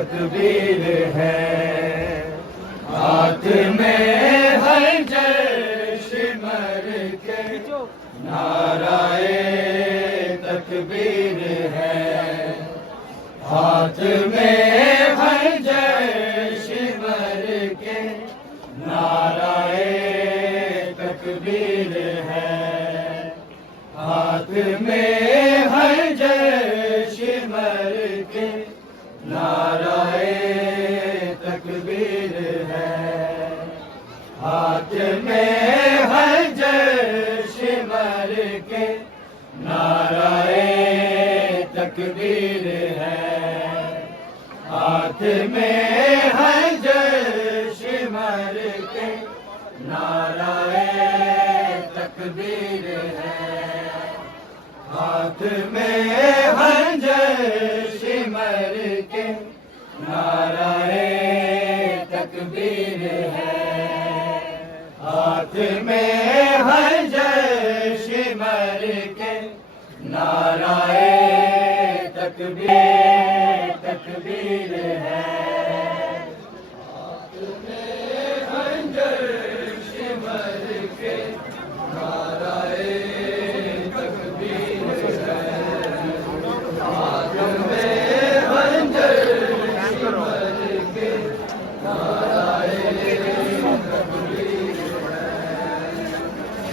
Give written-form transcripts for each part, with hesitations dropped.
तकबीर है। हाथ में हंजर सिमर के नाराए तकबीर है। हाथ में हंजर सिमर के नाराए तकबीर है। हाथ में हंजर सिमर के नाराए तकबीर है। हाथ में हंजर सिमर के नाराए तकबीर है। हाथ में हंजर सिमर के नाराए तकबीर है। हाथ में हंजर सिमर के नाराए तकबीर है। हाथ में हंजर सिमर के नाराए तकबीर तकबीर है। हाथ में हंजर सिमर के नाराए तकबीर है।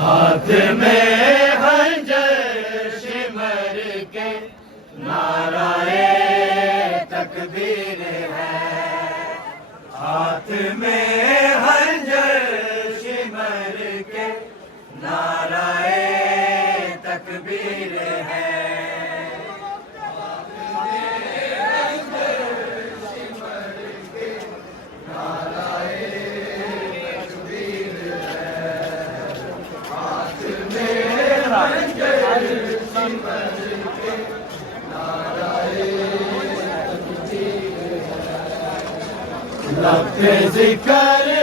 हाथ में हंजर सिमर के नाराए तकबीर है। हाथ में हंजर सिमर के नाराए तकबीर है। हाथ में हंजर सिमर के नाराए तकबीर है। लब पे जिक्र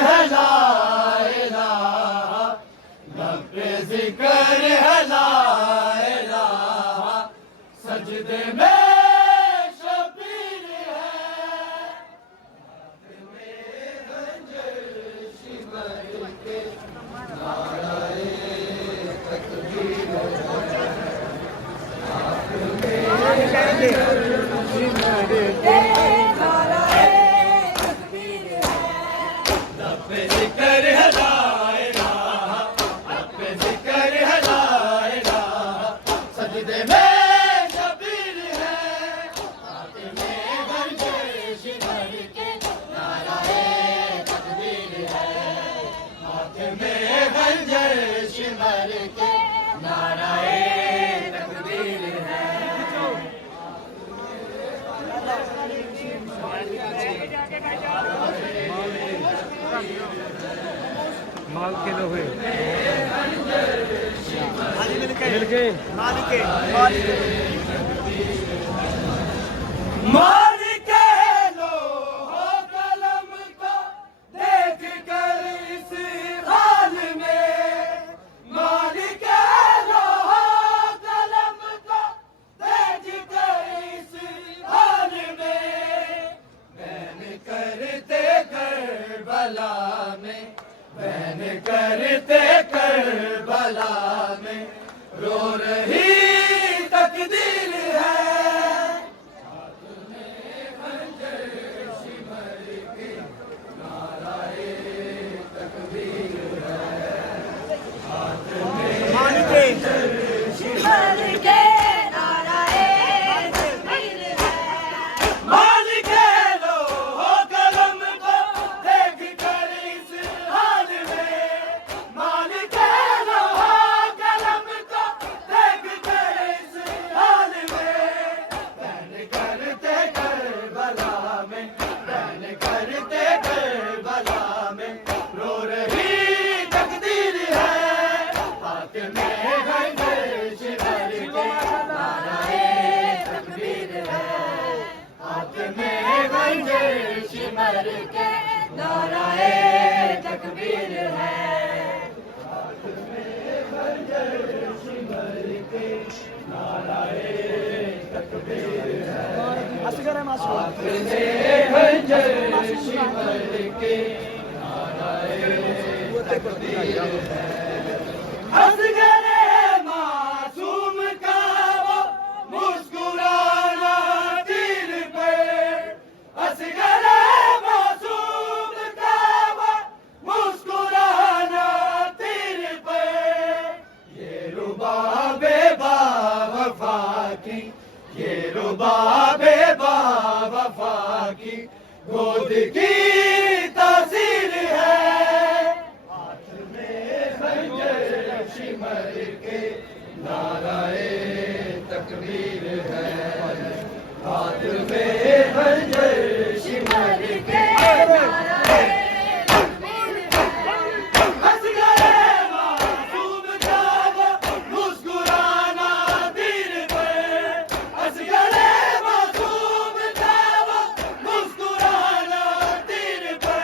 है ला इलाहा, लब पे जिक्र है ला इलाहा, सजदे में शबीर है। हाथ में हंजर सिमर के नाराए तकबीर है। हाथ में हंजर सिमर के जिक्र है ला इलाहा, अपने जिक्र है ला इलाहा, सजदे में शबीर है। हाथ में हंजर सिमर के नाराए तकबीर है। हाथ में हंजर सिमर के नाराए तकबीर है। माल के लो हुए मिल गए मालिके मालिके लो हो कलम को देख कर इस हाल में। मालिके लो हो कलम को देख कर इस हाल में। बैन करते करबला में, बैन करते करबला में रो रही तकदीर है। हाथ में हंजर सिमर के नाराए तकबीर है। हाथ में हंजर सिमर के नाराए तकबीर है। मालिके लो हो कलम को देख कर इस हाल में। मालिके लो हो कलम को देख कर इस हाल में। बैन करते करबला में, बैन करते करबला में रो रही तकदीर है। हाथ में हंजर सिमर के नाराए तकबीर है। हाथ में हंजर सिमर के नाराए तकबीर है। हाथ में हंजर सिमर के नाराए तकबीर है। हाथ में खंजर शिमर के नाराए तकबीर है। असगरे मासूम का वो मुस्कुराना तीर पे, असगरे मासूम का वो मुस्कुराना तीर पे, ये रुबाबे बावफा की, ये रुबाबे बावफा की गोद की तासीर है। हाथ में खंजर शिमर के नाराए तकबीर है। हाथ में खंजर शिमर के नाराए तकबीर है। असगरे मासूम का वो मुस्कुराना तीर पे, असगरे मासूम का वो मुस्कुराना तीर पे,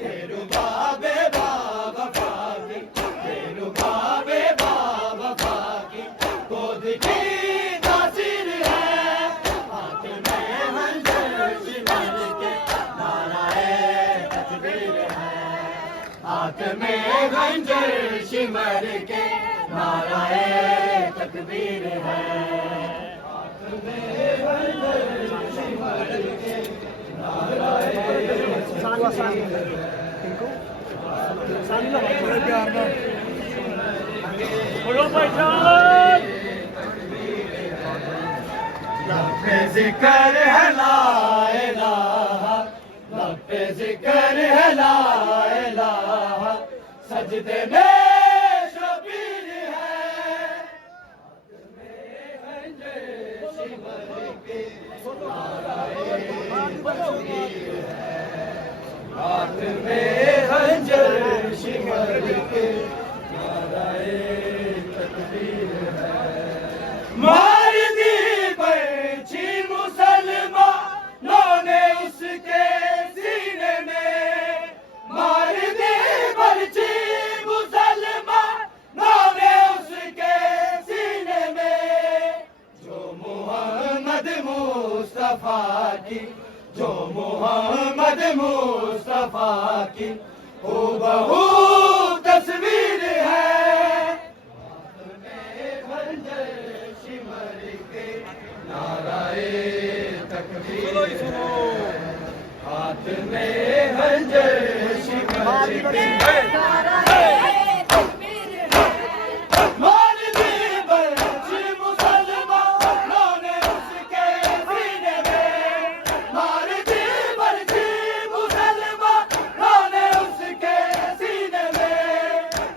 ये रुबाबे बावफा की, ये रुबाबे बावफा की गोद की तासीर है। हाथ में खंजर शिमर के नाराए तकबीर है। हाथ में खंजर शिमर के नाराए तकबीर है। हाथ में खंजर शिमर के नाराए बोलो भाईजान। लब पे जिक्र है ला इलाहा, लब पे जिक्र है ला इलाहा, सजदे में शबीर है। हाथ में खंजर शिमर के नाराए तकबीर है। हाथ में खंजर शिमर के नाराए तकबीर है। मार दी बर्छी मुसलमानों ने उसके सीने में, मार दी बर्छी मुसलमानों ने उसके सीने में, जो मोहम्मद मुस्तफा की, जो मोहम्मद मुस्तफा की हूबहू तस्वीर है। हाथ में खंजर शिमर के नाराए तकबीर है। हाथ में खंजर शिमर के नाराए तकबीर है। मार दी बर्छी मुसलमानों ने उसके सीने में, मार दी बर्छी मुसलमानों ने उसके सीने में,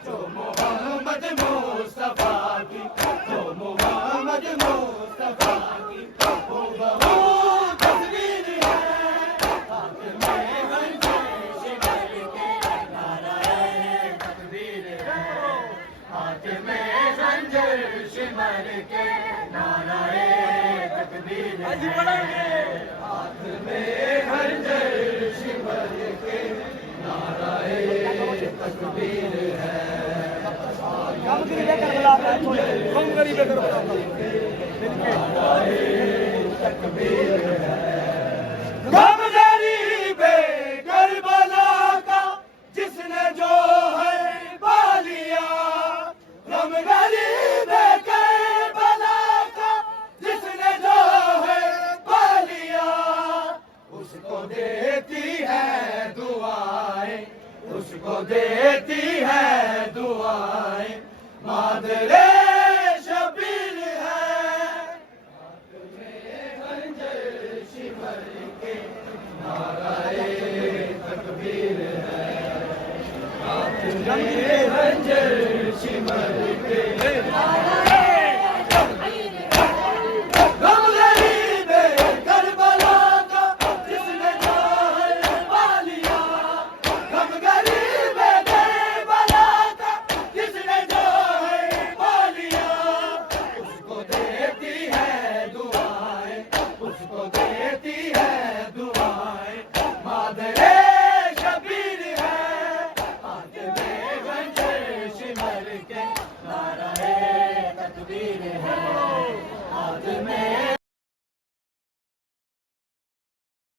जो मोहम्मद मुस्तफा की, जो मोहम्मद मुस्तफा की हूबहू तस्वीर है। हाथ में खंजर शिमर के नाराए तकबीर है। हाथ में खंजर शिमर के नाराए तकबीर है। हाथ में खंजर शिमर के नाराए तकबीर है। गम गरीबे करबला का जिसने जो है पा लिया, गम गरीबे करबला का जिसने जो है पा लिया, उसको देती है दुआएं, उसको देती है दुआएं मादरे शबीर है। हाथ में खंजर शिमर के नाराए तकबीर है। हाथ में खंजर शिमर